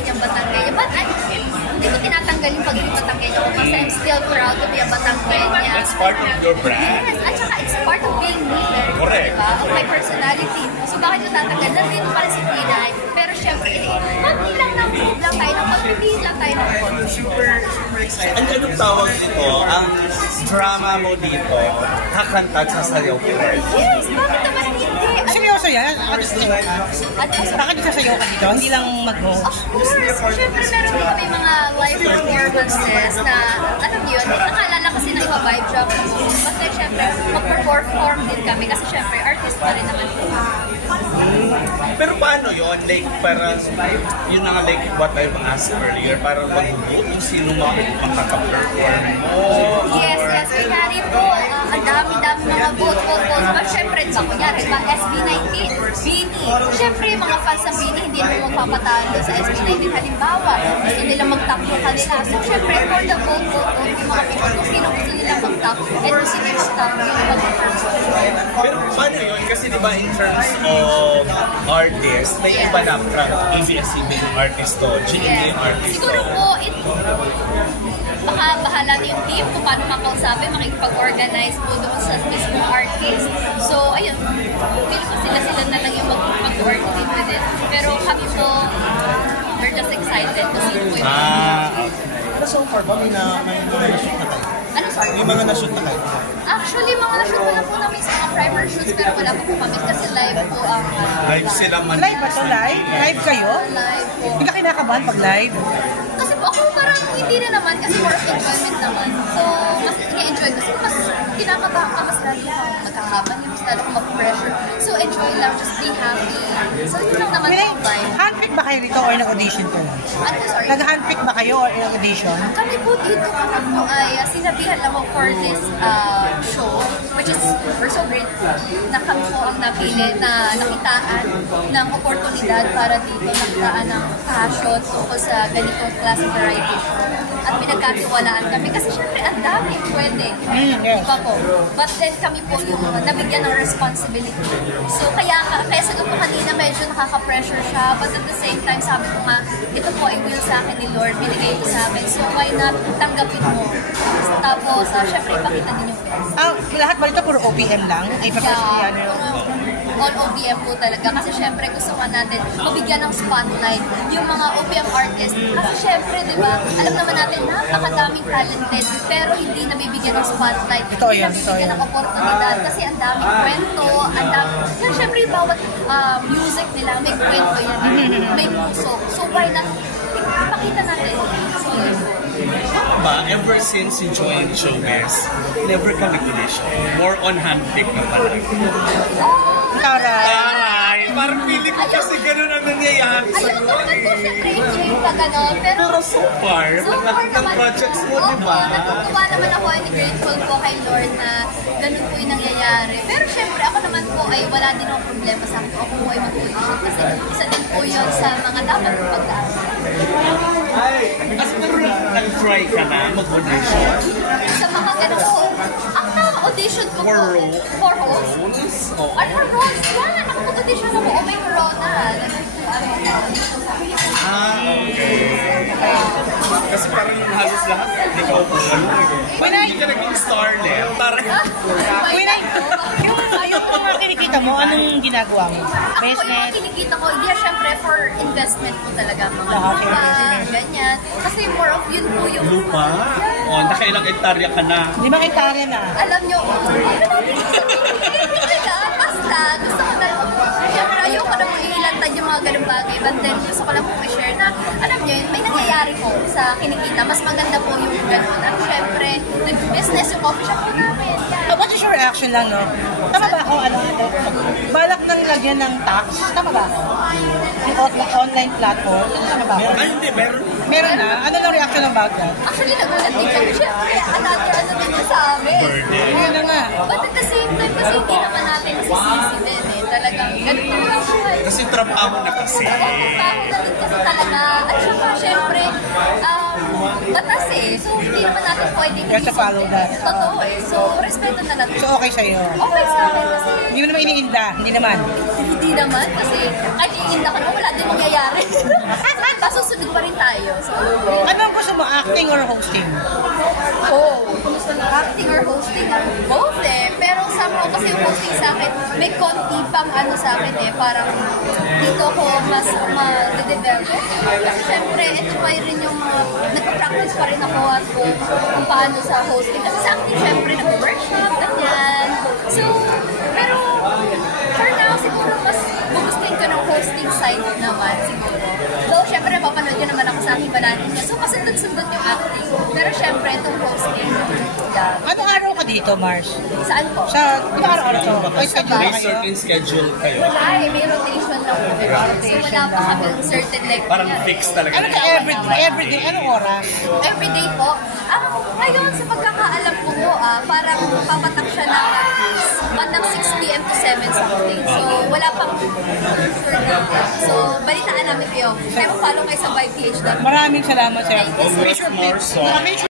Batanggenyo. But hindi ko tinatanggal yung pagiging Batanggenyo ko kasi I'm still proud to be a Batanggenya. That's part of your brand. Yes, at saka it's part of being me. Correct. Diba? Of my personality. So bakit yung tatanggal? Nandito pala si Pinay. Pero syempre, konti lang ng move lang tayo ng konti lang tayo ng konti. Super excited. Anong tawag dito? Ang drama mo dito, kakanta at sasayaw ko. Yes, bakit naman hindi? Seryoso yan? Bakit sasayaw ka dito? Hindi lang mag-host? Of course! Siyempre meron din kami mga live performances na, alam niyo yun, nakalala kasi na iba vibe job. But then siyempre, mag-perform din kami kasi siyempre, artist pa rin naman. Pero paano yun? Like, parang, yun nga like what I've asked earlier, parang mag-vote kung sino makaka-perform mo. Yes, kaya rito, ang dami-dami mga vote. But syempre, kunyari, SB19, Bini. Syempre, mga fans ng Bini, hindi naman magpapatalo sa SB19. Halimbawa, gusto nila mag-top kanila. So, syempre, for the vote, yung mga people, kung sino gusto nila mag-top, and kung sino yung top, yung mag-perform. Pero paano yun? Kasi diba in terms of artist, may iba na from ABS-CBN artist to, GMA artist to. Siguro po, baka bahala na yung team kung paano makausapin, makikipag-organize po doon sa mismong artist. So, ayun, feel ko sila na lang yung mag-coordinate with it. Pero kami po, we're just excited kasi yun po yung Pero so far ba, may na-shoot na tayo? Ano, sorry? May mga na-shoot na tayo? Actually, mga na-shoot ko na po namin sa mga primer shoots pero wala pa po kami kasi live po ang... Live sila man. Live ba ito? Live? Live kayo? Live po. Hindi ka kinakabahan pag live? Kasi po ako parang hindi na naman kasi more of enjoyment naman. So, mas i-enjoy kasi mas kinakabahan ka, mas lalo kang magkakaban, mas lalo kang mag-pressure. So, enjoy lang, just be happy. So, ito lang naman po vibe. Handpick ba kayo rito or nag-audition ko lang? Ano, sorry? Nag-handpick ba kayo or nag-audition? Kami po dito naman po ay sinabihan lang ako for this show, which is, we're so grateful na kami po ang napili na nakitaan ng oportunidad para dito, nakitaan ng passion tungkol sa ganitong klase variety show. At pinagkatiwalaan kami kasi syempre ang dami pwede. Iba po. But then kami po yung nabigyan ng responsibility. So kaya sagot ko kanina medyo nakaka-pressure siya, but at the same time sabi ko nga, ito po ay will sa akin ni Lord, binigay ito sa akin. So why not tanggapin mo? Tapos syempre ipakita din yung best. Lahat ba ito puro OPM lang? Ay, all OPM po talaga. Kasi syempre gusto ka natin mabigyan ng spotlight yung mga OPM artists. Kasi syempre, di ba, alam naman natin napakadaming talented pero hindi nabibigyan ng spotlight. Hindi nabibigyan ng oportunidad kasi ang daming kwento, ang daming... Yan, syempre, bawat music nila, may kwento yan. May puso. So why not ipakita natin? So, ba, ever since you joined showbiz, never ka nag-audition. More on handpick na pala. Ay, parang feeling ko kasi gano'n ang nangyayari sa ayun naman po, syempre, enjoy pa gano'n. Pero so far, ng projects mo, di ba? Natutuwa naman ako and grateful po kay Lord na gano'n po yung nangyayari. Pero syempre, ako naman po ay wala din akong problema sa akin. Ako po ay mag-audition kasi isa din po yun sa mga dapat pagdaan. As pero nag-try ka na mag-audition? Sa mga gano'n po, ang audition ko po, for roles? Or for roles? Yan, nakapag-audition ako, oh may corona. Okay. Kasi parang halos lahat, hindi ka upo. Hindi ka naging starlet. Yung mga kinikita mo, anong ginagawa mo? Ako yung mga kinikita ko, hindi syempre for investment po talaga. Mga lupa, ganyan. Kasi more of yun po yung... Lupa? O, nakailang hektarya ka na. 5 hektarya na. Alam nyo, basta, gusto ko na, syempre ayoko na po ilantad yung mga ganun bagay, but then gusto ko lang po i-share na, alam nyo, may nangyayari po sa kinikita, mas maganda po yung ganun. At syempre, business yung coffee shop po namin. What is your reaction lang, no? Tama ba ako, balak nang lagyan ng tax? Tama ba ako? Yung online platform? Tama ba ako? Ay, hindi, meron. Meron na? Ano lang reaction ng bagay? Actually, nagulat din kami, syempre, another ano din sa amin. Ayun na nga. But at the same time, kasi hindi naman natin nasisisi din eh. Talagang ganun na lang siya. Kasi trabaho na kasi. Oo, trabaho na din kasi talaga. At saka, syempre, batas eh. So, hindi naman natin pwedeng You have to follow that. Totoo eh. So, respeto na natin. So, okay sa'yo? Okay sa akin kasi... Hindi mo naman iniinda? Hindi naman? Hindi naman kasi kahit iinda ka naman, wala din mangyayari. Basta susunod or hosting? Oh, acting or hosting? Both eh. Pero somehow kasi yung hosting sa akin, may konti pang ano sa akin eh. Parang dito ko mas ma-develop. Kasi syempre, enjoy rin yung nagpa-practice pa rin ako at kung paano sa hosting. Kasi sa acting, syempre, nag-workshop, ganyan. So, pero for now, siguro mas gugustuhin ko ng hosting side naman siguro. Though, syempre, napapanood yun naman ako sa aking bananin niya. So, pasundot-sundot yung acting. Pero syempre, itong hosting, yeah. Anong araw ka dito, Mars? Saan po? Sa, di ba araw-araw to? Ay, schedule ba May kayo? certain schedule kayo. Wala eh, may rotation lang po. So, wala pa kami certain like... Parang fixed talaga. Ano ka everyday? Anong oras? Everyday po. Ngayon, sa pagkakaalam ko po, parang papatak siya ng bandang 6 p.m. to 7 something. So, wala pang sure na. So, balitaan namin kayo. Kaya follow kayo sa 5PH. Maraming salamat, sir. Congrats, Mars.